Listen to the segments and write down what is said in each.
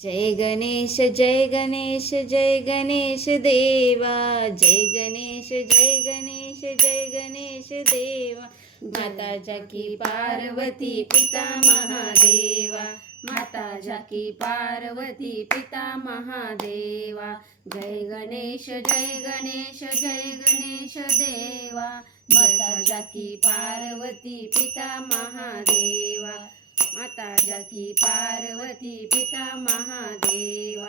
जय गणेश जय गणेश जय गणेश देवा, जय गणेश जय गणेश जय गणेश देवा। माता जाकी पार्वती पिता महादेवा, माता जाकी पार्वती पिता महादेवा। जय गणेश जय गणेश जय गणेश देवा, माता जाकी पार्वती पिता महादेवा, माता जाकी पार्वती पिता महादेवा।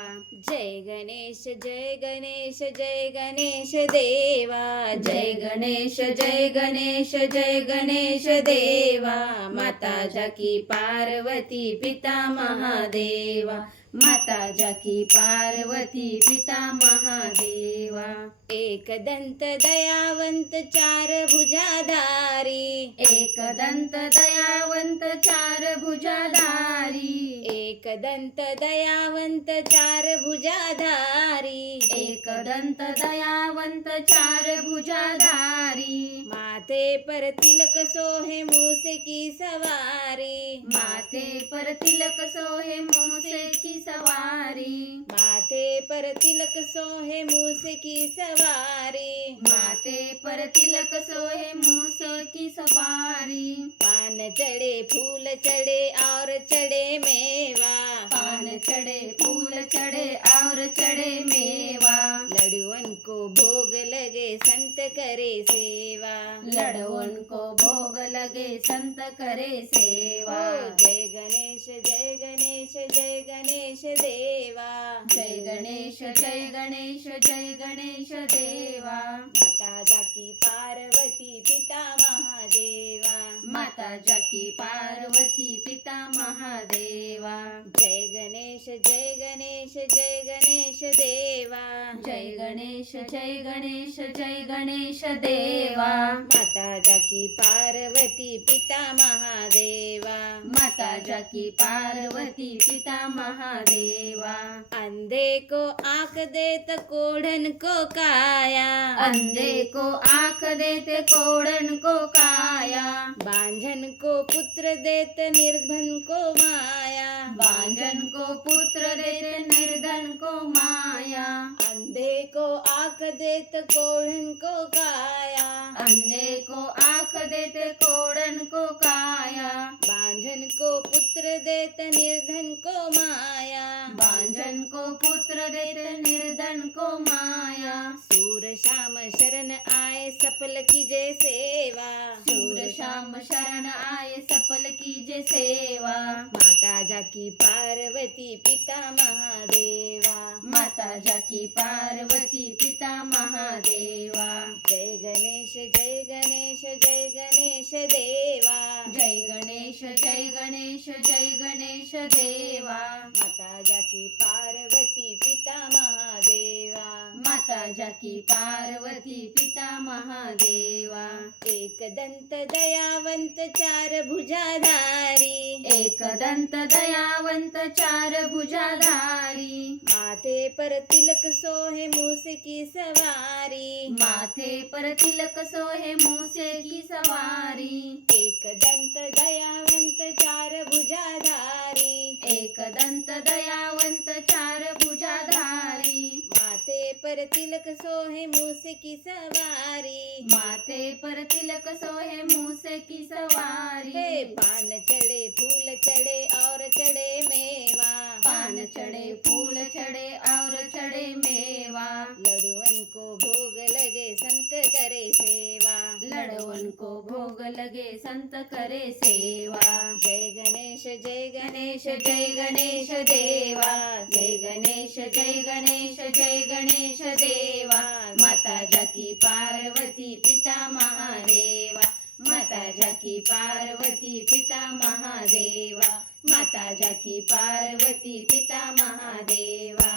जय गणेश जय गणेश जय गणेश देवा, जय गणेश जय गणेश जय गणेश देवा। माता जाकी पार्वती पिता महादेवा, माता जाकी पार्वती पिता महादेवा। एक दंत दयावंत चार भुजाधारी, एक दंत दयावंत चार भुजाधारी, एक दंत दयावंत चार भुजाधारी, एक दंत दयावंत चार भुजाधारी। माथे पर तिलक सोहे मूसे की सवारी, माथे पर तिलक सोहे मूसे की सवारी, माथे पर तिलक सोहे मूसे की सवारी, माथे पर तिलक सोहे मूसे की सवारी। पान चढ़े फूल चढ़े और चढ़े मेवा, पान चढ़े फूल चढ़े और चढ़े मेवा। लड़ुअन को भोग लगे संत करे सेवा, लड़ुअन को भोग लगे संत करे सेवा। जय गणेश जय गणेश जय गणेश देवा, जय गणेश जय गणेश जय गणेश देवा। माता जाकी पार्वती पिता महादेवा, माता जाकी पार्वती पिता महादेवा। जय गणेश जय गणेश जय गणेश देवा, जय गणेश जय गणेश जय गणेश देवा। माता जाकी पार्वती पिता महादेवा, माता जाकी पार्वती पिता महादेवा। अंधे को आँख देत कोढ़न को काया, अंधे को आँख देत कोढ़न को काया। बांझन को पुत्र देत निर्धन को माया, बांझन को पुत्र देत निर्धन को माया। अंधे को आँख देत कोढ़न को काया, अंधे को आँख देत कोढ़न को काया। बांझन को पुत्र देत निर्धन को माया, बांझन को पुत्र देत निर्धन को माया। सूर श्याम शरण आए सफल कीजे सेवा, सूर श्याम शरण आए सफल कीजे सेवा। माता जाकी पार्वती पिता महादेवा, माता जाकी पार्वती पिता महादेवा। जय गणेश जय गणेश जय गणेश देवा, जय गणेश जय गणेश जय गणेश देवा। माता जाकी पार्वती पिता महादेवा, माता जाकी पार्वती पिता महादेवा। एक दंत दयावंत चार भुजाधारी, एक दंत दयावंत चार भुजाधारी। माथे पर तिलक सोहे मूसे की सवारी, माथे पर तिलक सोहे मूसे की सवारी। एक दंत दयावंत चार भुजाधारी, एक दंत दयावंत चार भुजाधारी। माथे पर तिलक सोहे मूसे की सवारी, माथे पर तिलक सोहे मूसे की सवारी। पान चढ़े फूल चढ़े और चढ़े मेवा, पान चढ़े फूल चढ़े और चढ़े मेवा। लड़ुअन को भोग लगे संत करे सेवा, लड़ुअन को भोग लगे संत करे सेवा। जय गणेश जय गणेश जय गणेश देवा, जय गणेश जय गणेश जय गणेश देवा। माता जाकी पार्वती पिता महादेवा, माता जाकी पार्वती पिता महादेवा, माता जाकी पार्वती पिता महादेवा।